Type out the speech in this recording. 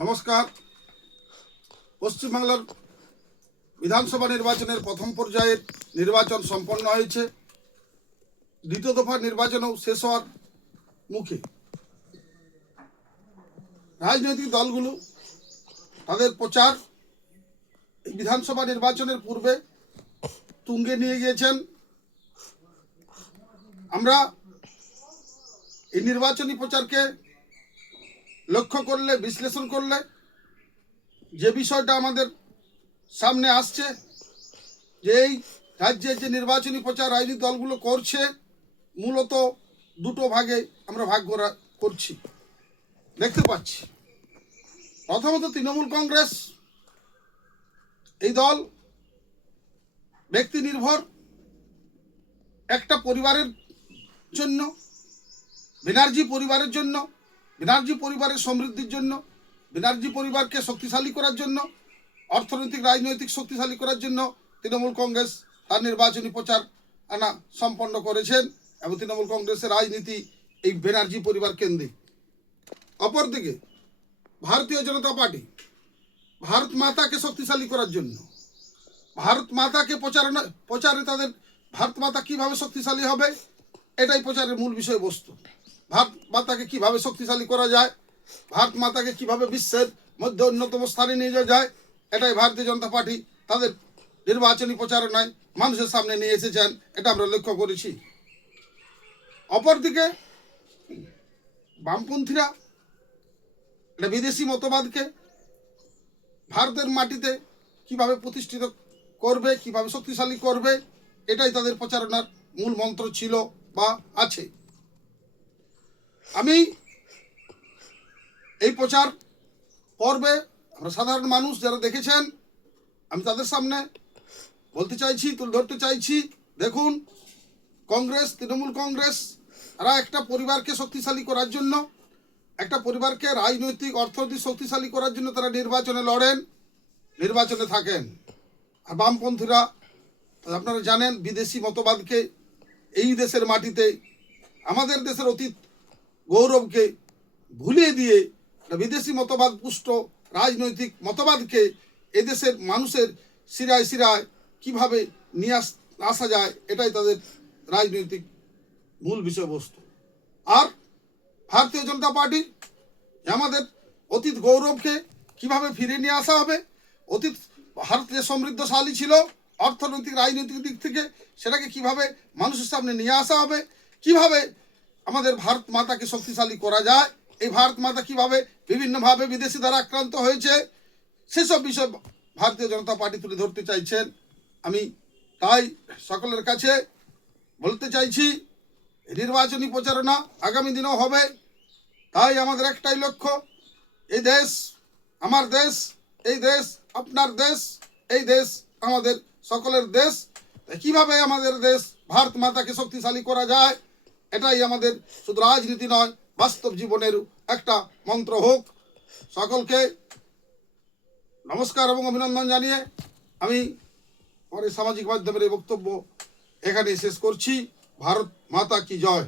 নমস্কার। পশ্চিমবাংলার বিধানসভা নির্বাচনের প্রথম পর্যায়ের নির্বাচন সম্পন্ন হয়েছে। দ্বিতীয় দফা নির্বাচনও শেষ হওয়ার মুখে। রাজনৈতিক দলগুলো তাদের প্রচার এই বিধানসভা নির্বাচনের পূর্বে তুঙ্গে নিয়ে গিয়েছেন। আমরা এই নির্বাচনী প্রচারকে লক্ষ্য করলে, বিশ্লেষণ করলে যে বিষয়টা আমাদের সামনে আসছে, যে এই রাজ্যের যে নির্বাচনী প্রচার রাজনৈতিক দলগুলো করছে, মূলত দুটো ভাগে আমরা ভাগ করছি দেখতে পাচ্ছি। প্রথমত তৃণমূল কংগ্রেস, এই দল ব্যক্তি নির্ভর, একটা পরিবারের জন্য, ব্যানার্জি পরিবারের জন্য, ব্যানার্জি পরিবারের সমৃদ্ধির জন্য, ব্যানার্জি পরিবারকে শক্তিশালী করার জন্য, অর্থনৈতিক রাজনৈতিক শক্তিশালী করার জন্য তৃণমূল কংগ্রেস তার নির্বাচনী প্রচার সম্পন্ন করেছেন এবং তৃণমূল কংগ্রেসের রাজনীতি এই ব্যানার্জি পরিবার কেন্দ্রিক। অপরদিকে ভারতীয় জনতা পার্টি ভারত মাতাকে শক্তিশালী করার জন্য, ভারত মাতাকে প্রচারে তাদের ভারত মাতা কীভাবে শক্তিশালী হবে এটাই প্রচারের মূল বিষয়বস্তু। ভারত মাতাকে কীভাবে শক্তিশালী করা যায়, ভারত মাতাকে কীভাবে বিশ্বের মধ্যে অন্যতম স্থানে নিয়ে যাওয়া যায়, এটাই ভারতীয় জনতা পার্টি তাদের নির্বাচনী প্রচারণায় মানুষের সামনে নিয়ে এসেছেন, এটা আমরা লক্ষ্য করেছি। অপরদিকে বামপন্থীরা এটা বিদেশি মতবাদকে ভারতের মাটিতে কিভাবে প্রতিষ্ঠিত করবে, কিভাবে শক্তিশালী করবে, এটাই তাদের প্রচারণার মূল মন্ত্র ছিল বা আছে। আমি এই প্রচার পর্বে আমরা সাধারণ মানুষ যারা দেখেছেন, আমি তাদের সামনে বলতে চাইছি, তুলে ধরতে চাইছি, দেখুন কংগ্রেস, তৃণমূল কংগ্রেস এরা একটা পরিবারকে শক্তিশালী করার জন্য, একটা পরিবারকে রাজনৈতিক অর্থনৈতিক শক্তিশালী করার জন্য তারা নির্বাচনে লড়েন, নির্বাচনে থাকেন। আর বামপন্থীরা আপনারা জানেন বিদেশি মতবাদকে এই দেশের মাটিতে, আমাদের দেশের অতীত গৌরবকে ভুলিয়ে দিয়ে বিদেশি মতবাদ পুষ্ট রাজনৈতিক মতবাদকে এদেশের মানুষের শিরায় শিরায় কীভাবে নিয়ে আসা যায়, এটাই তাদের রাজনৈতিক মূল বিষয়বস্তু। আর ভারতীয় জনতা পার্টি আমাদের অতীত গৌরবকে কিভাবে ফিরিয়ে নিয়ে আসা হবে, অতীত ভারত যে সমৃদ্ধশালী ছিল অর্থনৈতিক রাজনৈতিক দিক থেকে, সেটাকে কিভাবে মানুষের সামনে নিয়ে আসা হবে, কিভাবে আমাদের ভারত মাতাকে শক্তিশালী করা যায়, এই ভারত মাতা কিভাবে বিভিন্নভাবে বিদেশি দ্বারা আক্রান্ত হয়েছে, সেসব বিষয় ভারতীয় জনতা পার্টি তুলে ধরতে চাইছেন। আমি তাই সকলের কাছে বলতে চাইছি, নির্বাচনী প্রচারণা আগামী দিনেও হবে। তাই আমাদের একটাই লক্ষ্য, এই দেশ আমার দেশ, এই দেশ আপনার দেশ, এই দেশ আমাদের সকলের দেশ। কিভাবে আমাদের দেশ ভারত মাতাকে শক্তিশালী করা যায়, এটাই আমাদের শুধু রাজনীতি নয়, বাস্তব জীবনের একটা মন্ত্র হোক। সকলকে নমস্কার এবং অভিনন্দন জানিয়ে আমি আমার সামাজিক মাধ্যমের এই বক্তব্য এখানে শেষ করছি। ভারত মাতা কি জয়।